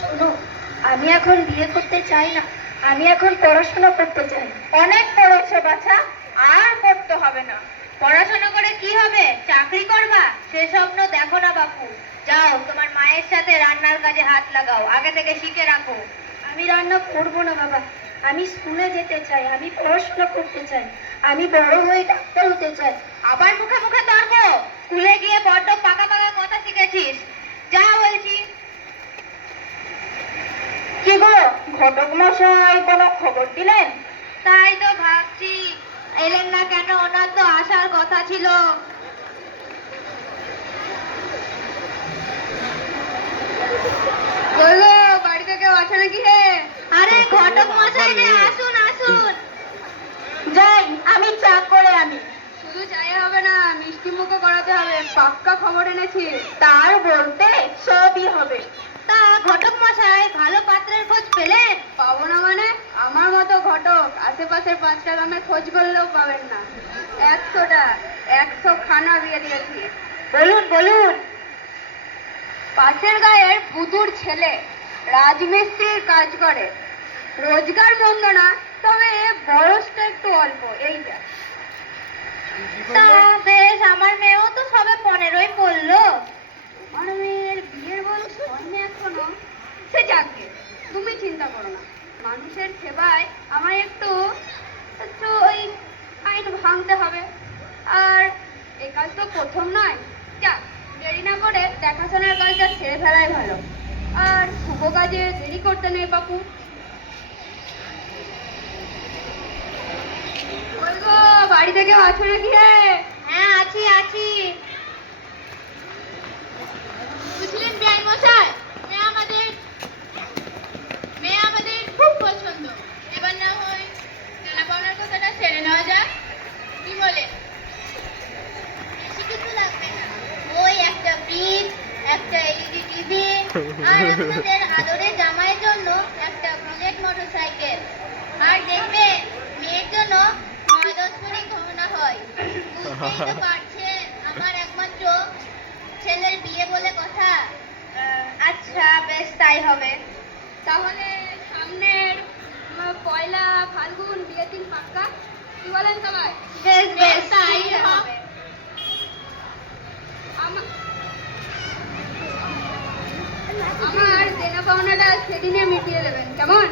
শোনো, আমি এখন বিয়ে করতে চাই না, আমি এখন পড়াশোনা করতে চাই। অনেক পড়েছো বাছা, আর পড়তে হবে না। পড়াশোনা করে কি হবে? চাকরি করবা? সে স্বপ্ন দেখো না বাপু। যাও তোমার মায়ের সাথে রান্নার কাজে হাত লাগাও, আগে থেকে শিখে রাখো। আমি রান্না করবো না বাবা, আমি স্কুলে যেতে চাই, আমি পড়াশোনা করতে চাই, আমি বড় হয়ে ডাক্তার হতে চাই। আবার মুখে মুখে তর্ক? স্কুলে গিয়ে বড্ড পাকা পাকা কথা শিখেছিস। যা বলছি। কি গো, ঘটক মশাই কোনো খবর দিলেন? তাই তো ভাবছি, এলেন না কেন? ওনার তো আসার কথা ছিল। বললো বাড়িতে কেউ আছে নাকি হে? আরে ঘটক মশাই যে, আসুন আসুন। যাই, আমি চা করে আনি। শুধু চাই হবে না, মিষ্টি মুখও করাতে হবে। পাক্কা খবর এনেছি। তার বলতে সবই হবে। তা ঘটক মশাই, ভালো পাত্রের খোঁজ পেলেন? পাবো না মানে? আমার মতো ঘটক আশেপাশের 5টা গ্রামে খোঁজ করলেও পাবেন না। 100 খানা বিয়ে দিয়েছি। বলুন বলুন। পাশের গায়ের বুদুর ছেলে রাজমিস্ত্রির কাজ করে, রোজগার মন্দ না, তবে বয়সটা একটু অল্প, এইটা। তা বেশ, আমার মেয়েও তো সবে 15ই পড়লো। আমার মেয়ের বিয়ের বয়স হয়নি এখনো। সে যাকে, তুমি চিন্তা করো না। মানুষের সেবায় আমার একটু একটু ওই আইন ভাঙতে হবে। আর এ কাজ তো প্রথম নয়। যাক, দেরি না করে দেখাশোনার কাজটা ছেড়ে ফেলাই ভালো। আর শুভ কাজে দেরি করতে নেই বাপু। ওই গো, বাড়িতে কেউ আছো নাকি রে? হ্যাঁ, আছি আছি। বুঝলেন বিআই মশাই, মেয়ে আমাদের খুব পছন্দ। এবার না হয় জানা পাওনার কথাটা ছেড়ে নেওয়া যাক, কি বলে? বেশি কিছু লাগবে না, ওই একটা ফ্রিজ, একটা এলইডি টিভি, আর আপনাদের আদরের জামাইয়ের জন্য একটা বুলেট মোটরসাইকেল। আর দেখবে, মেয়ের জন্য 9-10 ভরি গহনা হয়। বুঝতেই তো পারছেন, আমার একমাত্র ছেলের বিয়ে বলে কথা। আচ্ছা, বেশ তাই হবে। তাহলে সামনের 1 ফাল্গুন বিয়ের দিন পাক্কা, কি বলেন সবাই? বেশ বেশ, তাই হবে। আমার দেনা পাওনাটা সেদিনে মিটিয়ে দেবেন, কেমন?